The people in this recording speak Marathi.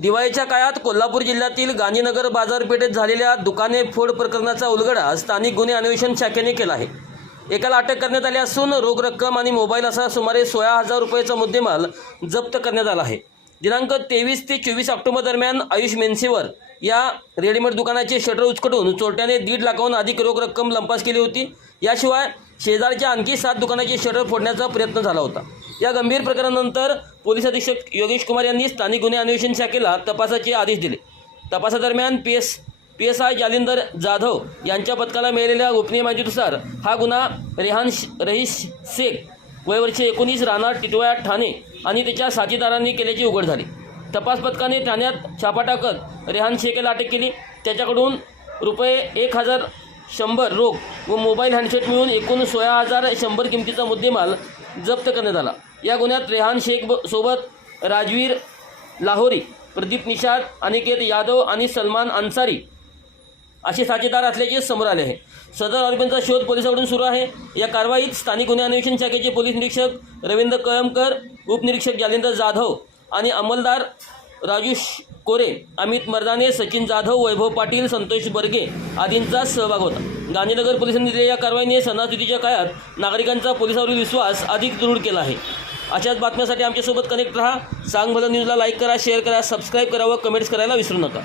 दिवाळीच्या काळात कोल्हापूर जिल्ह्यातील गांधीनगर बाजारपेठेत झालेल्या दुकाने फोड प्रकरणाचा उलगडा स्थानिक गुन्हे अन्वेषण शाखेने केला आहे. एकाला अटक करण्यात आली असून रोख रक्कम आणि मोबाईल असा सुमारे सोळा हजार रुपयाचा मुद्देमाल जप्त करण्यात आला आहे. दिनांक तेवीस ते चोवीस ऑक्टोबर दरम्यान आयुष मेन्सीवर या रेडीमेड दुकानाचे शटर उचकटून चोरट्याने दीड लाखाहून अधिक रोख रक्कम लंपास केली होती. याशिवाय शेजारच्या आणखी सात दुकानाचे शटर फोडण्याचा प्रयत्न झाला होता. या गंभीर प्रकरणानंतर पोलीस अधीक्षक योगेश कुमार यांनी स्थानिक गुन्हे अन्वेषण शाखेला तपासाचे आदेश दिले. तपासादरम्यान P S P S I Jalinder Jadhav यांच्या पथकाला मिळालेल्या गोपनीय माहितीनुसार हा गुन्हा रेहान रहीश शेख वयवर्षे एकोणीस राहणार टिटवाळा ठाणे आणि त्याच्या साथीदारांनी केल्याची उघड झाली. तपास पथकाने ठाण्यात छापा टाकत रेहान शेखला अटक केली. त्याच्याकडून रुपये एक हजार शंभर रोख व मोबाईल हँडसेट मिळून एकूण सोळा हजार शंभर किमतीचा मुद्देमाल जप्त करण्यात आला. या गुन्ह्यात रेहान शेख सोबत राजवीर लाहोरी प्रदीप निषाद अनिकेत यादव आणि सलमान अन्सारी असे साथीदार असल्याचे समोर आले आहे. सदर आरोपींचा शोध पोलिसांकडून सुरू आहे. या कारवाईत स्थानिक गुन्हे अन्वेषण शाखेचे पोलीस निरीक्षक रवींद्र कळमकर उपनिरीक्षक जालिंदर जाधव आणि अंमलदार राजू कोरे अमित मर्दाने सचिन जाधव वैभव पाटील संतोष बर्गे आदींचा सहभाग होता. गांधीनगर पोलिसांनी दिलेल्या या कारवाईने सणासुदीच्या काळात नागरिकांचा पोलिसावरील विश्वास अधिक दृढ केला आहे. अशाच बातम्यासाठी आमच्यासोबत कनेक्ट राहा. सांग भलं न्यूजला लाईक करा शेअर करा सबस्क्राईब करा व कमेंट्स करायला विसरू नका.